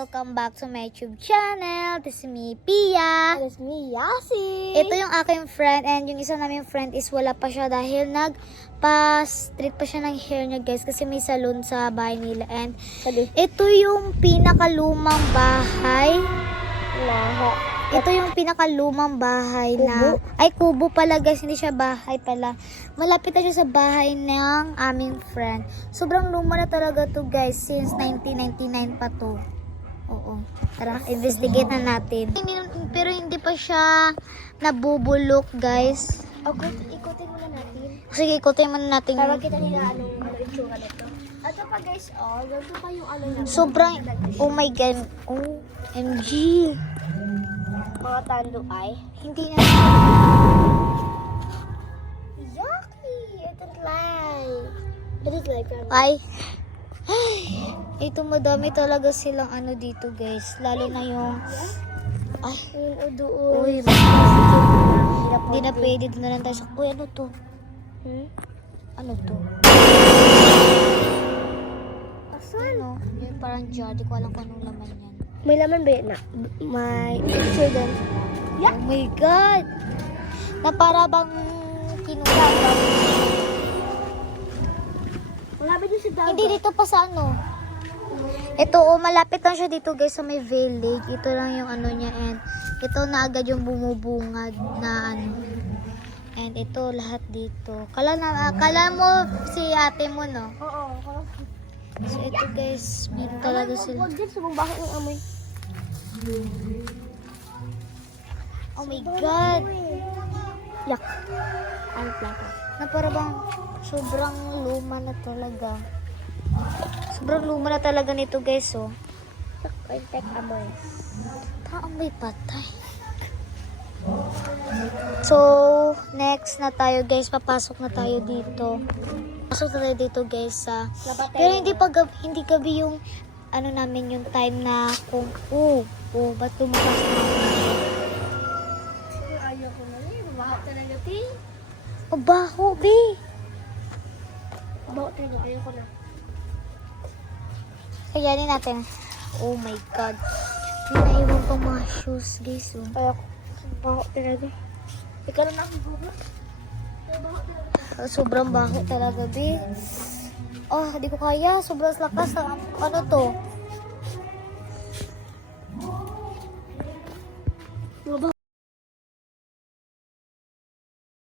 welcome back to my YouTube channel. This is me, Pia. This is me, Yasi. Ito yung aking friend and yung isa naming friend is wala pa siya dahil nagpa-straight pa siya ng hair niya guys kasi may salon sa bahay nila. And ito yung pinakalumang bahay. Ito yung pinakalumang bahay na... Ay, kubo pala guys. Hindi siya bahay pala. Malapit na siya sa bahay ng aming friend. Sobrang luma na talaga to guys. Since 1999 pa to. Oo. Tara, investigate na natin. Pero hindi pa siya nabubulok guys. Ikutin muna natin. Sige, ikutin muna natin. Para makita nila anong itsura nito. At pa guys, ganito pa yung ano natin. Sobrang... Oh my God. OMG. Mga tando ay. Hindi na... Yucky! I don't like. I don't like that. Ay. Ito madami talaga silang ano dito guys. Lalo na yung... Ay. Doon. Uy. Hindi na pwede. Doon na lang tayo sa... Uy, ano to? Ano to? Asan? Ano? Yung parang jar. Di ko alam kung anong laman yan. May laman ba na? May picture din. Oh my God! Na para bang kinuha. Malapit yung si Daga. Hindi dito pa sa ano. Ito, malapit lang siya dito guys sa may village. Ito lang yung ano niya and ito na agad yung bumubungad na ano. And ito lahat dito. Kala mo si ate mo no? Oo. So ito guys, meron talaga sila. Huwag din, subong bakit ng amoy. Oh my God! Yak. Ano plaka? Na para bang sobrang luma na talaga. Sobrang luma na talaga nito guys oh. Contact amoy. Parang may patay. So, next na tayo guys. Papasok na tayo dito. Pasok na tayo dito guys sa... Pero hindi gabi yung ano namin yung time na kung... ba't lumakas na? Ayaw ko na rin. Baho talaga, Ti. Baho, be! Baho talaga. Ayaw ko na. Kayanin natin. Oh my God. May naiwan pang mga shoes guys. Oh. Ayaw ko. Baho talaga. Ikaw na akong bubo. Sobrang baho talaga, be. Oh, di ko kaya. Sobrang lakas. Ano to?